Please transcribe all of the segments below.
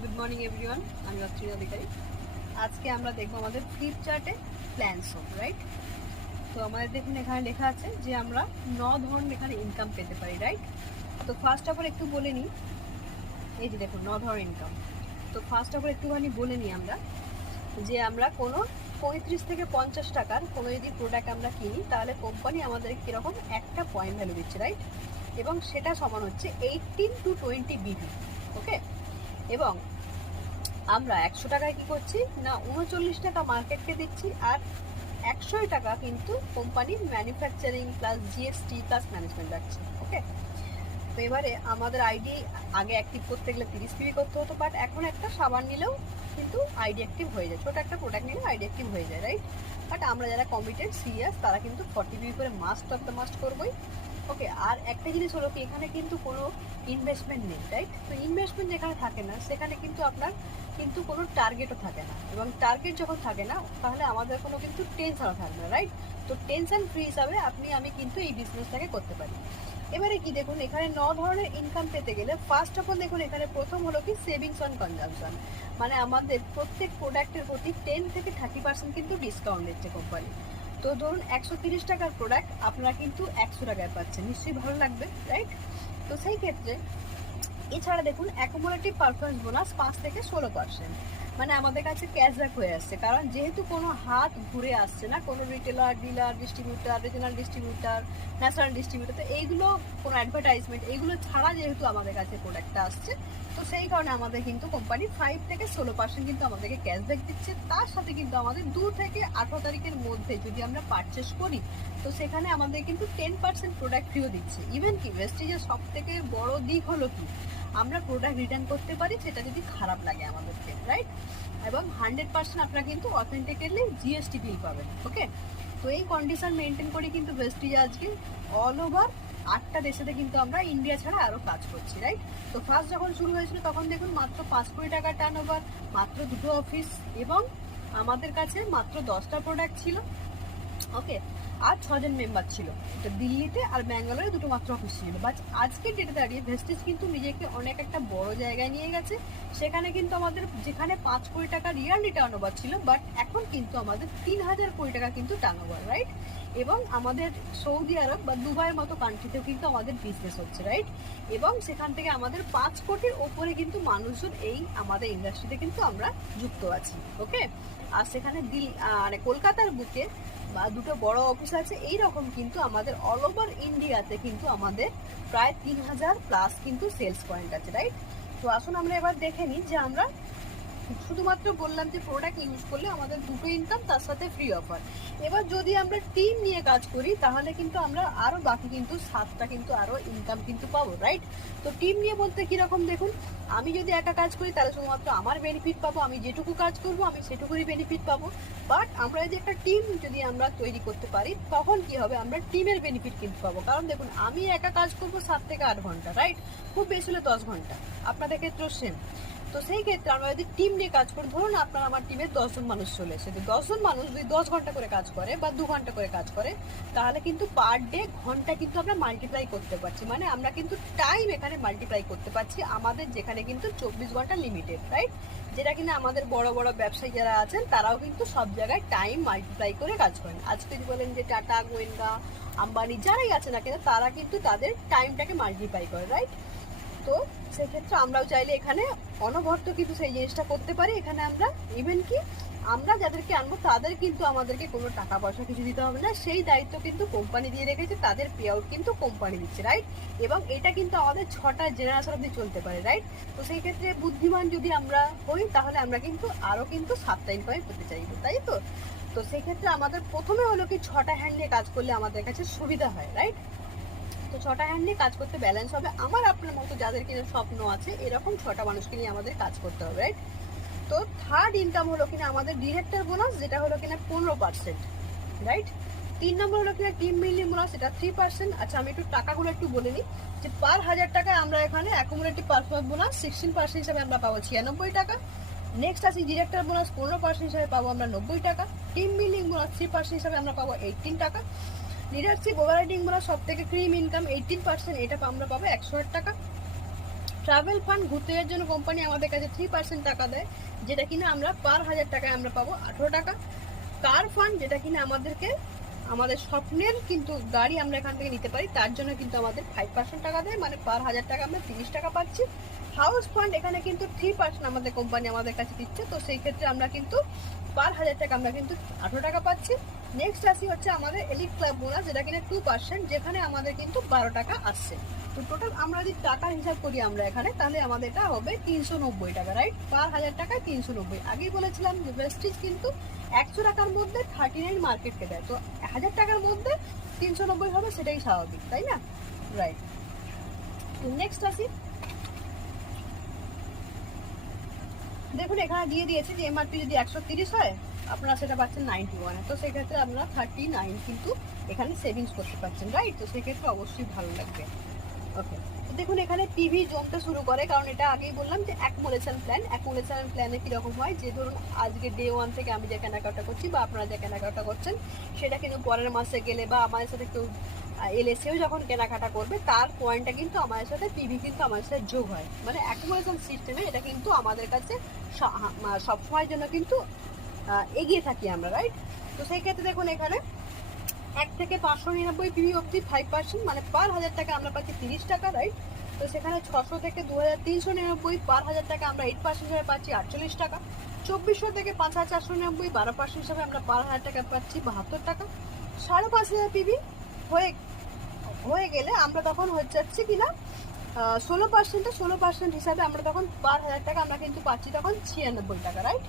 Good morning everyone, আমি অত্রিজা অধিকারী। আজকে আমরা দেখবো আমাদের ফ্লিপচার্টে প্ল্যান শো, রাইট? তো আমাদের দেখুন এখানে লেখা আছে যে আমরা 9 ধরনের এখানে ইনকাম পেতে পারি, রাইট? তো ফার্স্ট অফ অল একটু বলে নিই, এই যে দেখুন 9 ধরনের ইনকাম। তো ফার্স্ট অফ অল একটুখানি বলে নিই আমরা যে আমরা কোনো 35 থেকে 50 টাকার কোনো যদি প্রোডাক্ট আমরা কিনি তাহলে কোম্পানি আমাদের কীরকম একটা পয়েন্ট ভ্যালু দিচ্ছে, রাইট? এবং সেটা সমান হচ্ছে 18 to 20 বিবি, ওকে? এবং আমরা 100 টাকায় কি করছি না 39 টাকা মার্কেটকে দিচ্ছি, আর 100 টাকা কিন্তু কোম্পানির manufacturing plus GST plus management রাখছে, ওকে? তো এবারে আমাদের আইডি আগে অ্যাক্টিভ করতে গেলে 30 পিবি করতে হতো, বাট এখন একটা সাবান নিলেও কিন্তু আইডি অ্যাক্টিভ হয়ে যায়, ছোট একটা প্রোডাক্ট নিলেও আইডি অ্যাক্টিভ হয়ে যায়, রাইট? বাট আমরা যারা কমিটেড সিরিয়াস তারা কিন্তু 40 পিবি করে মাস্ট অফ দ্য মাস্ট করবোই, ওকে? আর একটা জিনিস হলো কি, এখানে কিন্তু কোনো ইনভেস্টমেন্ট নেই, রাইট? তো ইনভেস্টমেন্ট যেখানে থাকে না সেখানে কিন্তু আপনার কিন্তু কোনো টার্গেটও থাকে না, এবং টার্গেট যখন থাকে না তাহলে আমাদের কোনো কিন্তু টেনশনও থাকবে না, রাইট? তো টেনশন ফ্রি হিসাবে আমি কিন্তু এই বিজনেসটাকে করতে পারি। এবারে কি দেখুন, এখানে 9 ধরনের ইনকাম পেতে গেলে ফার্স্ট অফ অল দেখুন এখানে প্রথম হলো কি সেভিংস অন কনজাম্পশন, মানে আমাদের প্রত্যেক প্রোডাক্টের প্রতি 10 থেকে 30% কিন্তু ডিসকাউন্ট দিচ্ছে কোম্পানি। তো ধরুন 130 টাকার প্রোডাক্ট আপনারা কিন্তু 100 টাকায় পাচ্ছেন, নিশ্চয়ই ভালো লাগবে, রাইট? তো সেই ক্ষেত্রে এছাড়া দেখুন অ্যাকুমুলেটিভ পারফরমেন্স বোনাস 5 থেকে 16%, মানে আমাদের কাছে ক্যাশব্যাক হয়ে আসছে, কারণ যেহেতু কোনো হাত ঘুরে আসছে না, কোনো retailer, dealer, distributor, regional distributor, national distributor, তো এইগুলো কোনো অ্যাডভার্টাইজমেন্ট এইগুলো ছাড়া যেহেতু আমাদের কাছে প্রোডাক্টটা আসছে, তো সেই কারণে আমাদের কিন্তু কোম্পানি 5 থেকে 16% কিন্তু আমাদেরকে ক্যাশব্যাক দিচ্ছে। তার সাথে কিন্তু আমাদের 2 থেকে 18 তারিখের মধ্যে যদি আমরা পারচেস করি তো সেখানে আমাদের কিন্তু 10% প্রোডাক্ট ফ্রিও দিচ্ছে। ইভেন কি ওয়েস্টেজের সব থেকে বড় দিক হলো কি, আমরা প্রোডাক্ট রিটার্ন করতে পারি সেটা যদি খারাপ লাগে আমাদেরকে, রাইট? এবং 100% আপনারা কিন্তু অথেন্টিকেটলি জিএসটি বিল পাবেন, ওকে? তো এই কন্ডিশন মেনটেন করে কিন্তু ওয়েস্টিজ আজকে অল ওভার 8টা দেশেতে কিন্তু আমরা ইন্ডিয়া ছাড়া আরও কাজ করছি, রাইট? তো ফার্স্ট যখন শুরু হয়েছিল তখন দেখুন মাত্র 5 কোটি টাকার টার্ন ওভার, মাত্র 2টো অফিস, এবং আমাদের কাছে মাত্র 10টা প্রোডাক্ট ছিল, ওকে? আর 6জন মেম্বার ছিল, এটা দিল্লিতে আর ব্যাঙ্গালোরে দুটো মাত্র অফিস ছিল। বাট আজকের ডেটে দাঁড়িয়ে ভেস্টিজ কিন্তু নিজেকে অনেক একটা বড় জায়গায় নিয়ে গেছে। সেখানে কিন্তু আমাদের যেখানে 5 কোটি টাকা ইয়ারলি টার্ন ওভার ছিল, বাট এখন কিন্তু আমাদের 3000 কোটি টাকা কিন্তু টার্ন ওভার, রাইট? এবং আমাদের সৌদি আরব বা দুবাইয়ের মতো কান্ট্রিতেও কিন্তু আমাদের বিজনেস হচ্ছে, রাইট? এবং সেখান থেকে আমাদের 5 কোটির ওপরে কিন্তু মানুষজন এই আমাদের ইন্ডাস্ট্রিতে কিন্তু আমরা যুক্ত আছি, ওকে? আর সেখানে মানে কলকাতার বুকে বা দুটো বড় অফিস আছে, এই রকম কিন্তু আমাদের অল ওভার ইন্ডিয়াতে কিন্তু আমাদের প্রায় 3000 প্লাস কিন্তু সেলস পয়েন্ট আছে, রাইট? তো আসুন আমরা এবার দেখে নিই যে আমরা শুধুমাত্র বললাম যে প্রোডাক্ট ইউজ করলে আমাদের দুটো ইনকাম, তার সাথে ফ্রি অফার। এবার যদি আমরা টিম নিয়ে কাজ করি তাহলে কিন্তু আমরা আরো বাকি কিন্তু 7টা কিন্তু আরো ইনকাম কিন্তু পাবো, রাইট? তো টিম নিয়ে বলতে কিরকম দেখুন, আমি যদি একা কাজ করি তাহলে শুধুমাত্র আমার বেনিফিট পাবো, আমি যেটুকু কাজ করবো আমি সেটুকুই বেনিফিট পাবো। বাট আমরা যদি একটা টিম যদি আমরা তৈরি করতে পারি তখন কি হবে, আমরা টিমের বেনিফিট কিন্তু পাবো। কারণ দেখুন আমি একা কাজ করবো 7 থেকে 8 ঘন্টা, রাইট? খুব বেশি হলে 10 ঘন্টা, আপনাদের ক্ষেত্রেও সেম। তো সেই ক্ষেত্রে আমরা যদি টিম নিয়ে কাজ করি, ধরুন আপনার আমার টিমে 10জন মানুষ চলে এসেছে, 10জন মানুষ যদি 10 ঘন্টা করে কাজ করে বা 2 ঘন্টা করে কাজ করে তাহলে কিন্তু পার ডে ঘন্টা কিন্তু আমরা মাল্টিপ্লাই করতে পারছি, মানে আমরা কিন্তু টাইম এখানে মাল্টিপ্লাই করতে পারছি, আমাদের যেখানে কিন্তু 24 ঘন্টা লিমিটেড, রাইট? যেটা কিনা আমাদের বড় বড় ব্যবসায়ী যারা আছেন তারাও কিন্তু সব জায়গায় টাইম মাল্টিপ্লাই করে কাজ করেন। আজকে যদি বলেন যে টাটা, গোয়েঙ্কা, আম্বানি যারাই আছে না কেন তারা কিন্তু তাদের টাইমটাকে মাল্টিপ্লাই করে, রাইট? তো সেক্ষেত্রে আমরাও চাইলে এখানে অনবরত কিন্তু সেই জিনিসটা করতে পারি। এখানে আমরা ইভেন কি আমরা যাদেরকে আনবো তাদের কিন্তু আমাদেরকে কোনো টাকা পয়সা কিছু দিতে হবে না, সেই দায়িত্ব কিন্তু কোম্পানি দিয়ে রেখেছে, তাদের পে আউট কিন্তু কোম্পানি দিচ্ছে, রাইট? এবং এটা কিন্তু আমাদের 6টা জেনারেশন অব্দি চলতে পারে, রাইট? তো সেই ক্ষেত্রে বুদ্ধিমান যদি আমরা হই তাহলে আমরা কিন্তু আরও কিন্তু 7টা ইনকামে পেতে চাইবো, তাই তো? তো সেই ক্ষেত্রে আমাদের প্রথমে হলো কি 6টা হ্যান্ড নিয়ে কাজ করলে আমাদের কাছে সুবিধা হয়, রাইট? তো 6টা হ্যান্ড নিয়ে কাজ করতে ব্যালেন্স হবে। আমার আপনার মতো যাদের কিনা স্বপ্ন আছে এরকম 6টা মানুষকে নিয়ে আমাদের কাজ করতে হবে, রাইট? তো থার্ড ইনকাম হলো কিনা আমাদের ডিরেক্টর বোনাস, যেটা হলো কিনা 15%, রাইট? 3 নম্বর হলো কিনা টিম বিল্ডিং বোনাস, এটা 3%। আচ্ছা আমি একটু টাকাগুলো একটু বলে নিই যে পার 1000 টাকায় আমরা এখানে অ্যাকুমুলেটিভ পারফরমেন্স বোনাস 16% হিসাবে আমরা পাবো 96 টাকা। নেক্সট আছে ডিরেক্টর বোনাস 15% হিসাবে পাবো আমরা 90 টাকা। টিম বিল্ডিং বোনাস 3% হিসাবে আমরা পাবো 18 টাকা। লিডারশিপ ওভাররাইডিং বোনাস সব থেকে ক্রিম ইনকাম 18%, এটা আমরা পাবো 108 টাকা। ট্রাভেল ফান্ড ঘুরতে যাওয়ার জন্য কোম্পানি আমাদের কাছে 3% টাকা দেয়, যেটা কিনা আমরা পার 1000 টাকায় আমরা পাবো 18 টাকা। কার ফান্ড, যেটা কিনা আমাদেরকে আমাদের স্বপ্নের কিন্তু গাড়ি আমরা এখান থেকে নিতে পারি, তার জন্য কিন্তু আমাদের 5% টাকা দেয়, মানে পার 1000 টাকা আমরা 30 টাকা পাচ্ছি। হাউস ফান্ড এখানে কিন্তু 3% আমাদের কোম্পানি আমাদের কাছে দিচ্ছে, তো সেই ক্ষেত্রে আমরা কিন্তু পার 1000 টাকা আমরা কিন্তু 18 টাকা পাচ্ছি। নেক্সট আসি হচ্ছে আমাদের এলিট ক্লাব বোনাস, যেটা কিনা 2%, যেখানে আমাদের কিন্তু 12 টাকা আসছে। তো টোটাল আমরা যদি টাকার হিসাব করি আমরা এখানে, তাহলে আমাদের এটা হবে 390 টাকা, রাইট? পার 1000 টাকায় 390। আগেই বলেছিলাম যে প্রেস্টিজ কিন্তু 100 টাকার মধ্যে 39 মার্কেটকে দেয়, তো 1000 টাকার মধ্যে 390 হবে, সেটাই স্বাভাবিক, তাই না? রাইট। নেক্সট আসি, দেখুন এখানে দিয়ে দিয়েছে যে এমআরপি যদি 130 হয়, আপনারা সেটা পাচ্ছেন 91, তো সেক্ষেত্রে আপনারা 39 কিন্তু এখানে সেভিংস করতে পারছেন, রাইট? তো সেক্ষেত্রে অবশ্যই ভালো লাগবে। ওকে, তো দেখুন এখানে পিভি জমতে শুরু করে, কারণ এটা আগেই বললাম যে অ্যাকুমুলেশন প্ল্যান। অ্যাকুমুলেশন প্ল্যানে কীরকম হয়, যে ধরুন আজকে ডে 1 থেকে আমি যে কেনাকাটা করছি বা আপনারা যে কেনাকাটা করছেন, সেটা কিন্তু পরের মাসে গেলে বা আমাদের সাথে কেউ এলএসিও যখন কেনাকাটা করবে, তার পয়েন্টটা কিন্তু আমাদের সাথে পিভি কিন্তু আমাদের সাথে যোগ হয়, মানে অ্যাকুমুলেশন সিস্টেমে এটা কিন্তু আমাদের কাছে সবসময়ের জন্য কিন্তু এগিয়ে থাকি আমরা, রাইট? তো সেই ক্ষেত্রে দেখুন এখানে 1 থেকে 599 পিভি অবধি 5%, মানে পার 1000 টাকা আমরা পাচ্ছি 30 টাকা, রাইট? তো সেখানে 600 থেকে 2399 পার 1000 টাকা আমরা 8% হিসেবে পাচ্ছি 48 টাকা। 2400 থেকে 5490 12% হিসেবে আমরা পার 1000 টাকা পাচ্ছি 72 টাকা। 5500 পিভি হয়ে গেলে আমরা তখন হয়ে যাচ্ছি কিনা 16% হিসাবে আমরা তখন পার 1000 টাকা আমরা কিন্তু পাচ্ছি তখন 96 টাকা, রাইট?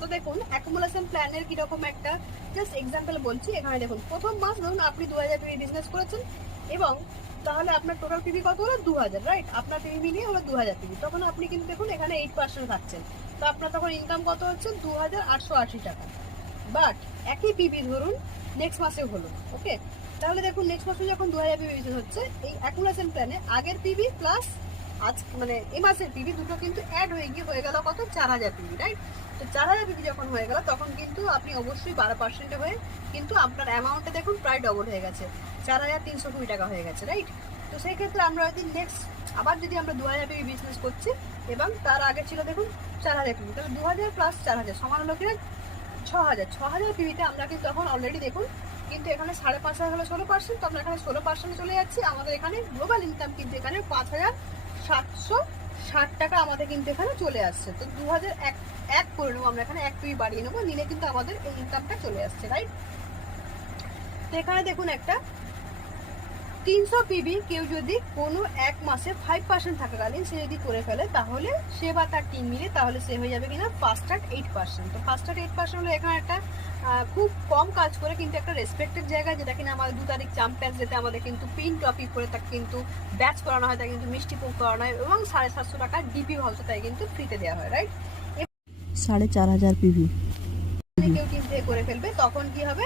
তো দেখুন অ্যাকুমুলেশন প্ল্যানের কিরকম একটা জাস্ট এক্সাম্পল বলছি। এখানে দেখুন প্রথম মাস ধরুন আপনি 2000 পিভি বিজনেস করেছেন, এবং তাহলে আপনার টোটাল পিভি কত হলো 2000, রাইট? আপনার পিভি মিলিয়ে হলো 2000 পিভি, তখন আপনি কিন্তু দেখুন এখানে 8% থাকছেন, তো আপনার তখন ইনকাম কত হচ্ছে 2880 টাকা। বাট একই পিভি ধরুন নেক্সট মাসে হলো, ওকে? তাহলে দেখুন নেক্সট মাসে যখন 2000 পিভি বিজনেস হচ্ছে, এই অ্যাকুমুলেশন প্ল্যানে আগের পিভি প্লাস আজ মানে এই মাসের পিভি দুটো কিন্তু অ্যাড হয়ে গিয়ে হয়ে গেল কত 4000 পিভি, রাইট? তো 4000 পিভি যখন হয়ে গেল, তখন কিন্তু আপনি অবশ্যই 12% হয়ে কিন্তু আপনার অ্যামাউন্টে দেখুন প্রায় ডবল হয়ে গেছে, 4320 টাকা হয়ে গেছে, রাইট? তো সেই ক্ষেত্রে আমরা যদি নেক্সট আবার যদি আমরা 2000 পিভি বিজনেস করছি এবং তার আগে ছিল দেখুন 4000 পিভি, তাহলে 2000 প্লাস 4000 সমান হলো কিনা 6000 পিভিতে আমরা কিন্তু তখন অলরেডি দেখুন কিন্তু এখানে 5.5 হলো 16%, তো আমরা এখানে 16% চলে যাচ্ছি। আমাদের এখানে গ্লোবাল ইনকাম কিন্তু এখানে 5760 টাকা আমাদের কিন্তু এখানে চলে আসছে। তো 2001 করে নেবো আমরা, এখানে 1 পিভি বাড়িয়ে নেবো, নিলে কিন্তু আমাদের এই ইনকামটা চলে আসছে, রাইট? তো এখানে দেখুন একটা 300 পিভি কেউ যদি কোনো এক মাসে 5% থাকাকালীন সে যদি করে ফেলে, তাহলে সে বা তার টিম মিলে তাহলে সে হয়ে যাবে কিনা ফার্স্ট অ্যাট 8%। তো ফার্স্ট অ্যাট 8% হলো এখানে একটা খুব কম কাজ করে কিন্তু একটা রেসপেক্টেড জায়গা, যেটা কিনা আমাদের 2 তারিখ চ্যাম্পিয়ন্স ডেতে আমাদের কিন্তু পিন টপিক করে তাকে কিন্তু ব্যাচ করানো হয়, তাকে কিন্তু মিষ্টি পোক করানো হয়, এবং 750 টাকা ডিপি ভাউচার তাই কিন্তু ফ্রিতে দেওয়া হয়, রাইট? 4500 পিভি কেউ টিম থেকে করে ফেলবে, তখন কি হবে,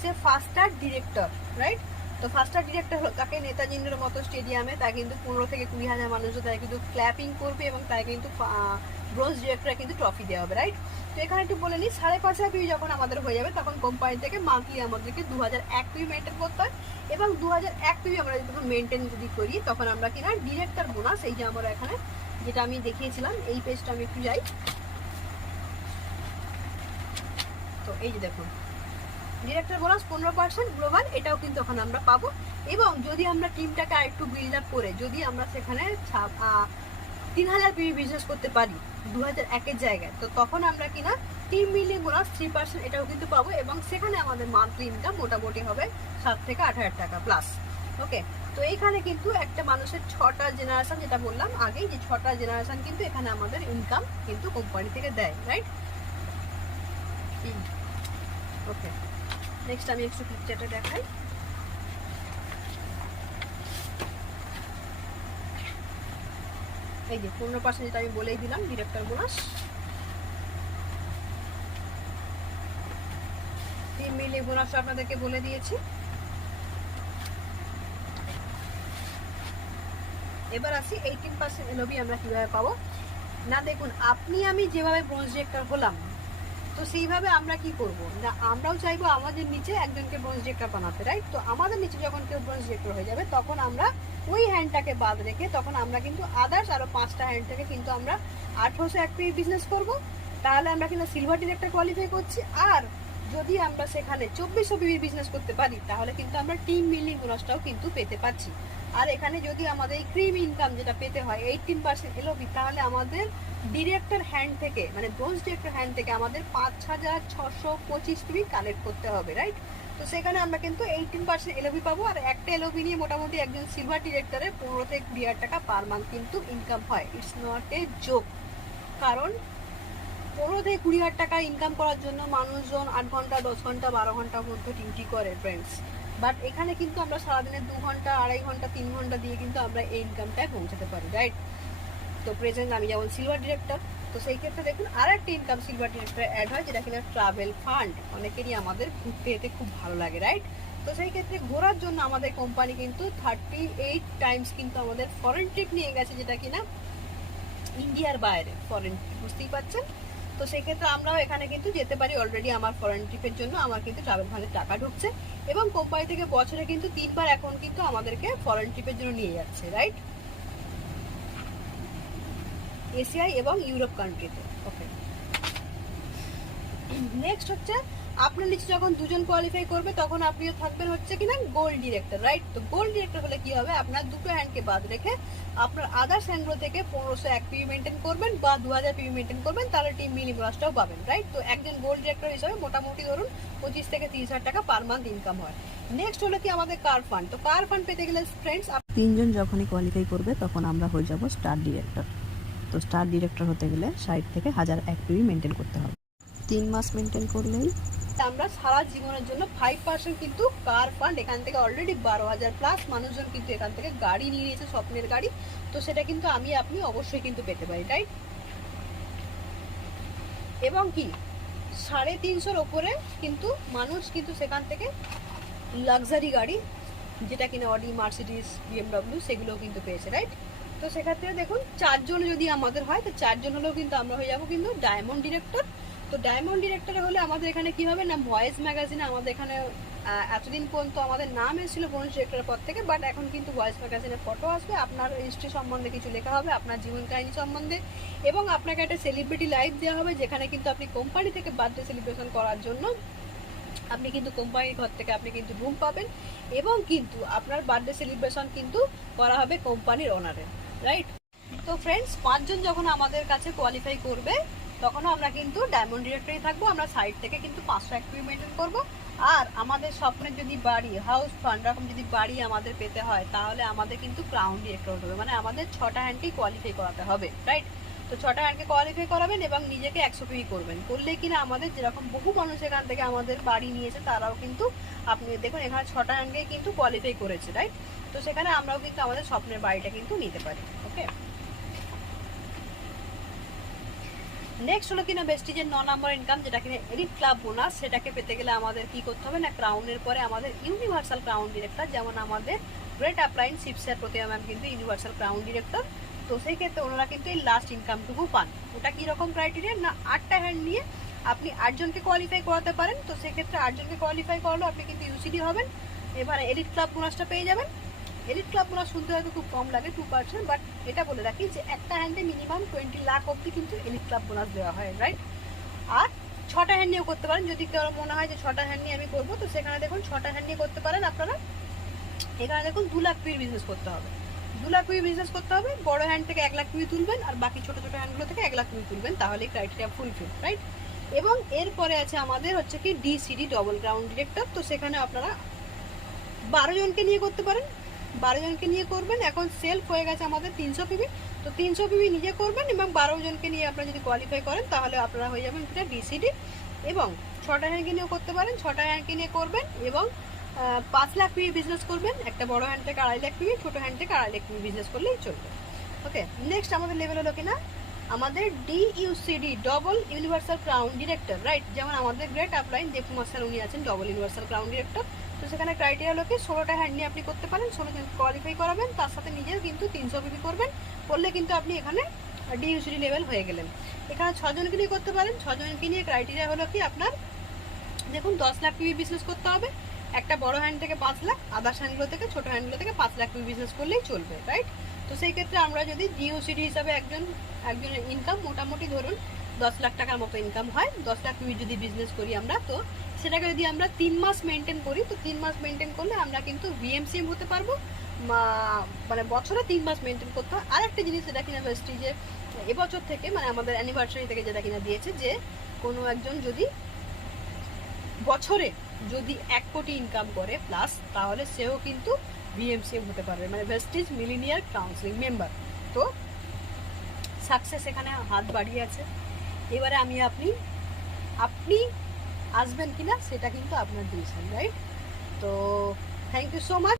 সে ফার্স্ট অ্যাট ডিরেক্টর, রাইট? তো ফার্স্ট অ্যাট ডিরেক্টর হলো তাকে নেতাজির মতো স্টেডিয়ামে তাই কিন্তু 15 থেকে 20,000 মানুষ তাই কিন্তু ক্ল্যাপিং করবে, এবং তাই কিন্তু ব্রোঞ্জ ডিরেক্টরে কিন্তু ট্রফি দেওয়া হবে, রাইট? তো এখানে একটু বলে নিই, 5.5 পিভি যখন আমাদের হয়ে যাবে, তখন কোম্পানি থেকে মান্থলি আমাদেরকে 2001 পিভি মেনটেন করতে হয়, এবং 2001 পিভি আমরা যখন মেনটেন যদি করি, তখন আমরা কিনা ডিরেক্টর বোনাস, এই যে আমরা এখানে যেটা আমি দেখিয়েছিলাম, এই পেজটা আমি একটু যাই, তো এই যে দেখুন ডিরেক্টর বোনাস 15% গ্লোবাল, এটাও কিন্তু ওখানে আমরা পাবো। এবং যদি আমরা টিমটাকে আরেকটু বিল্ড আপ করে যদি আমরা সেখানে 3000 পিভি বিজনেস করতে পারি 2001 জায়গায়, তো তখন আমরা কিনা টিম মিলিয়ে বোনাস 3% এটাও কিন্তু পাবো, এবং সেখানে আমাদের মান্থলি ইনকাম মোটামুটি হবে 7 থেকে 8000 টাকা প্লাস, ওকে? তো এইখানে কিন্তু একটা মানুষের 6টা জেনারেশন, যেটা বললাম আগেই যে 6টা জেনারেশন কিন্তু এখানে আমাদের ইনকাম কিন্তু কোম্পানি থেকে দেয়, রাইট? ওকে, নেক্সট আমি একটু পিকচারটা দেখাই। এই যে 15% যেটা আমি বলেই দিলাম ডিরেক্টর বোনাস, টিম মিলিয়ে বোনাস আপনাদেরকে বলে দিয়েছি। এবার আসি 18% এলওবি আমরা কিভাবে পাবো না। দেখুন আপনি আমি যেভাবে ব্রোঞ্জ ডিরেক্টর হলাম, তো তো সেইভাবে আমরা কি করব না, আমরাও চাইবো আমাদের নিচে একজনকে ব্রোঞ্জ ডিরেক্টর বানাতে, রাইট? তো আমাদের নিচে যখন কেউ ব্রোঞ্জ ডিরেক্টর হয়ে যাবে তখন আমরা ওই হ্যান্ডটাকে বাদ রেখে তখন আমরা কিন্তু আদার্স আরো 5টা হ্যান্ড থেকে কিন্তু আমরা 1801 পিভি বিজনেস করব। তাহলে আমরা কিন্তু সিলভার ডিরেক্টর কোয়ালিফাই করছি। আর যদি আমরা সেখানে 2400 পিভি বিজনেস করতে পারি তাহলে কিন্তু আমরা টিম বিল্ডিং বোনাসটাও কিন্তু পেতে পাচ্ছি। আর এখানে যদি আমাদের এই ক্রিম ইনকাম যেটা পেতে হয় 18% এলওবি, তাহলে আমাদের ডিরেক্টর হ্যান্ড থেকে মানে ব্রোঞ্জ ডিরেক্টর হ্যান্ড থেকে আমাদের 5625 পিভি কালেক্ট করতে হবে, রাইট? তো সেখানে আমরা কিন্তু 18% এলওবি পাবো। আর একটা এলওবি নিয়ে মোটামুটি একজন সিলভার ডিরেক্টরের 15 থেকে 20 টাকা পার মান্থ কিন্তু ইনকাম হয়। It's not a joke. কারণ 15 থেকে 20 টাকা ইনকাম করার জন্য মানুষজন 8 ঘন্টা 10 ঘন্টা 12 ঘন্টার মধ্যে ডিউটি করে ফ্রেন্ডস। বাট এখানে কিন্তু আমরা সারাদিনে 2 ঘন্টা 2.5 ঘন্টা 3 ঘন্টা দিয়ে কিন্তু আমরা এই ইনকামটায় পৌঁছাতে পারি, রাইট? তো প্রেজেন্ট আমি যেমন সিলভার ডিরেক্টর, তো সেই ক্ষেত্রে দেখুন আর একটা ইনকাম সিলভার ডিরেক্টর অ্যাড হয় যেটা কিনা ট্রাভেল ফান্ড। অনেকেরই আমাদের ঘুরতে যেতে খুব ভালো লাগে, রাইট? তো সেই ক্ষেত্রে ঘোরার জন্য আমাদের কোম্পানি কিন্তু 38 টাইমস কিন্তু আমাদের ফরেন ট্রিপ নিয়ে গেছে, যেটা কিনা ইন্ডিয়ার বাইরে ফরেন, বুঝতেই পারছেন? তো সেই ক্ষেত্রে আমরাও এখানে কিন্তু যেতে পারি। অলরেডি আমার ফরেন ট্রিপের জন্য আমার কিন্তু ট্রাভেল ফান্ডের টাকা ঢুকছে এবং কোম্পানি থেকে বছরে কিন্তু 3বার এখন কিন্তু আমাদেরকে ফরেন ট্রিপের জন্য নিয়ে যাচ্ছে, রাইট? এশিয়ায় এবং ইউরোপ কান্ট্রিতে। ওকে, নেক্সট হচ্ছে আপনার নিচে যখন দুজন কোয়ালিফাই করবে তখন আপনিও থাকবেন হচ্ছে কিনা গোল্ড ডিরেক্টর, রাইট? তো গোল্ড ডিরেক্টর হলে কি হবে, আপনার দুটো হ্যান্ডকে বাদ রেখে আপনার আদার্স হ্যান্ডগুলো থেকে 1501 পিভি মেনটেন করবেন বা 2000 পিভি মেনটেন করবেন, তাহলে টিম মিলি বোনাসটাও পাবেন, রাইট? তো একজন গোল্ড ডিরেক্টর হিসাবে মোটামুটি ধরুন 25 থেকে 30,000 টাকা পার মান্থ ইনকাম হয়। নেক্সট হলো কি আমাদের কার ফান্ড। তো কার ফান্ড পেতে গেলে ফ্রেন্ডস 3জন যখনই কোয়ালিফাই করবে তখন আমরা হয়ে যাব স্টার ডিরেক্টর। তো স্টার ডিরেক্টর হতে গেলে 60 থেকে 1001 পিভি মেনটেন করতে হবে। 3 মাস মেনটেন করলেই আমরা সারা জীবনের জন্য 5% কিন্তু কার ফান্ড, এখান থেকে অলরেডি 12,000 প্লাস মানুষজন কিন্তু এখান থেকে গাড়ি নিয়ে নিয়েছে, স্বপ্নের গাড়ি। তো সেটা কিন্তু আমি আপনি অবশ্যই কিন্তু পেতে পারি, রাইট? এবং কি 350-র ওপরে কিন্তু মানুষ কিন্তু সেখান থেকে লাক্সারি গাড়ি যেটা কিনা অডি, মার্সিডিস, বিএমডব্লিউ সেগুলোও কিন্তু পেয়েছে, রাইট? তো সেক্ষেত্রে দেখুন 4 জন যদি আমাদের হয় তো 4 জন হলেও কিন্তু আমরা হয়ে যাবো কিন্তু ডায়মন্ড ডিরেক্টর। তো ডায়মন্ড ডিরেক্টর হলে আমাদের এখানে কি হবে না, ভয়েস ম্যাগাজিনে আমাদের এখানে এতদিন পর্যন্ত আমাদের নাম এসেছিল ব্রোঞ্জ ডিরেক্টরের পর থেকে, বাট এখন কিন্তু ভয়েস ম্যাগাজিনে ফটো আসবে, আপনার হিস্ট্রি সম্বন্ধে কিছু লেখা হবে, আপনার জীবন কাহিনী সম্বন্ধে, এবং আপনাকে একটা সেলিব্রিটি লাইভ দেওয়া হবে যেখানে কিন্তু আপনি কোম্পানি থেকে বার্থডে সেলিব্রেশন করার জন্য আপনি কিন্তু কোম্পানির ঘর থেকে আপনি কিন্তু রুম পাবেন এবং কিন্তু আপনার বার্থডে সেলিব্রেশন কিন্তু করা হবে কোম্পানির ওনারে, রাইট? তো ফ্রেন্ডস 5 জন যখন আমাদের কাছে কোয়ালিফাই করবে তখনও আমরা কিন্তু ডায়মন্ড ডিরেক্টরই থাকবো। আমরা সাইড থেকে কিন্তু 501 পিভি মেনটেন করবো। আর আমাদের স্বপ্নের যদি বাড়ি, হাউস ফান্ড রকম যদি বাড়ি আমাদের পেতে হয় তাহলে আমাদের কিন্তু ক্রাউন ডিরেক্টর হতে হবে, মানে আমাদের 6টা হ্যান্ডকেই কোয়ালিফাই করাতে হবে, রাইট? তো 6টা হ্যান্ডকে কোয়ালিফাই করাবেন এবং নিজেকে 100 পিভি করবেন, করলে কিনা আমাদের যেরকম বহু মানুষ এখান থেকে আমাদের বাড়ি নিয়েছে তারাও কিন্তু আপনি দেখুন এখানে 6টা হ্যান্ডকেই কিন্তু কোয়ালিফাই করেছে, রাইট? তো সেখানে আমরাও কিন্তু আমাদের স্বপ্নের বাড়িটা কিন্তু নিতে পারি। ওকে, নেক্সট হলো কিনা বেস্টিজের 9 নাম্বার ইনকাম যেটা কিনা এলিট ক্লাব বোনাস। সেটাকে পেতে গেলে আমাদের কি করতে হবে না, ক্রাউনের পরে আমাদের ইউনিভার্সাল ক্রাউন ডিরেক্টর, যেমন আমাদের গ্রেট আপলাইন শিপসের প্রতিমা ম্যাম কিন্তু ইউনিভার্সাল ক্রাউন ডিরেক্টর। তো সেই ক্ষেত্রে ওনারা কিন্তু এই লাস্ট ইনকামটুকু পান। ওটা কি রকম ক্রাইটেরিয়া না, 8টা হ্যান্ড নিয়ে আপনি 8 জনকে কোয়ালিফাই করাতে পারেন। তো সেক্ষেত্রে 8 জনকে কোয়ালিফাই করলেও আপনি কিন্তু ইউসিডি হবেন, এবারে এলিট ক্লাব বোনাসটা পেয়ে যাবেন। এলিট ক্লাব বোনাস শুনতে হয়তো খুব কম লাগে 2%, বাট এটা বলে রাখি যে একটা হ্যান্ডে মিনিমাম 20 লাখ অব্দি কিন্তু এলিট ক্লাব বোনাস দেওয়া হয়, রাইট? আর 6টা হ্যান্ড নিয়েও করতে পারেন, যদি কেউ মনে হয় যে 6টা হ্যান্ড নিয়ে আমি করবো তো সেখানে দেখুন 6টা হ্যান্ড নিয়ে করতে পারেন আপনারা। এখানে দেখুন 2 লাখ পির বিজনেস করতে হবে, 2 লাখ পির বিজনেস করতে হবে। বড় হ্যান্ড থেকে 1 লাখ পিবি তুলবেন আর বাকি ছোট ছোট হ্যান্ডগুলো থেকে 1 লাখ পিবি তুলবেন, তাহলে ক্রাইটেরিয়া ফুলফিল, রাইট? এবং এরপরে আছে আমাদের হচ্ছে কি ডিসিডি ডবল গ্রাউন্ড ডিরেক্টর। তো সেখানে আপনারা 12 জনকে নিয়ে করতে পারেন, 12 জনকে নিয়ে করবেন। এখন সেলফ হয়ে গেছে আমাদের 300 পিবি, তো 300 পিবি নিজে করবেন এবং 12 জনকে নিয়ে আপনারা যদি কোয়ালিফাই করেন তাহলে আপনারা হয়ে যাবেন সেটা ডিসিডি। এবং 6টা হ্যান্ডকে নিয়েও করতে পারেন, 6টা হ্যান্ডকে নিয়ে করবেন এবং 5 লাখ পিবি বিজনেস করবেন। একটা বড় হ্যান্ড থেকে 2.5 লাখ পিবি, ছোটো হ্যান্ড থেকে 2.5 লাখ পিবি বিজনেস করলেই চলবে। ওকে, নেক্সট আমাদের লেভেল হলো কিনা আমাদের DUCD double universal crown director, right? যেমন আমাদের গ্রেট আপলাইন দেবকুমার মাস্টার উনি আছেন ডবল ইউনিভার্সাল ক্রাউন ডিরেক্টর। তো সেখানে ক্রাইটেরিয়া হলো কি 16টা হ্যান্ড নিয়ে আপনি করতে পারেন, 16 জন কোয়ালিফাই করাবেন, তার সাথে নিজের কিন্তু 300 পিবি করবেন, করলে কিন্তু আপনি এখানে ডিইউসিডি লেভেল হয়ে গেলেন। এখানে 6 জনকে নিয়ে করতে পারেন। 6 জনকে নিয়ে ক্রাইটেরিয়া হলো কি আপনার দেখুন 10 লাখ পিবি বিজনেস করতে হবে, একটা বড় হ্যান্ড থেকে 5 লাখ, আদার্স হ্যান্ডগুলো থেকে ছোট হ্যান্ডগুলো থেকে 5 লাখ পিবি বিজনেস করলেই চলবে, রাইট? তো সেই ক্ষেত্রে আমরা যদি ডিইউসিডি হিসাবে একজনের ইনকাম মোটামুটি ধরুন 10 লাখ টাকার মতো ইনকাম হয়, 10 লাখ পিবি যদি বিজনেস করি আমরা, তো সেটাকে যদি আমরা 3 মাস মেনটেন করি, তো 3 মাস মেনটেন করলে আমরা কিন্তু ভিএমসিএম হতে পারবো। মানে বছরে 3 মাস মেনটেন করতে হয়। আর একটা জিনিস যেটা কিনা ভেস্টিজে এবছর থেকে মানে আমাদের অ্যানিভার্সারি থেকে যেটা কিনা দিয়েছে, যে কোনো একজন যদি বছরে যদি 1 কোটি ইনকাম করে প্লাস, তাহলে সেও কিন্তু ভিএমসিএম হতে পারবে, মানে ভেস্টিজ মিলিনিয়ার কাউন্সিলিং মেম্বার। তো সাকসেস এখানে হাত বাড়িয়ে আছে। এবারে আপনি আসবেন কিনা সেটা কিন্তু আপনার ডিসিশন, রাইট? তো থ্যাংক ইউ সো মাচ।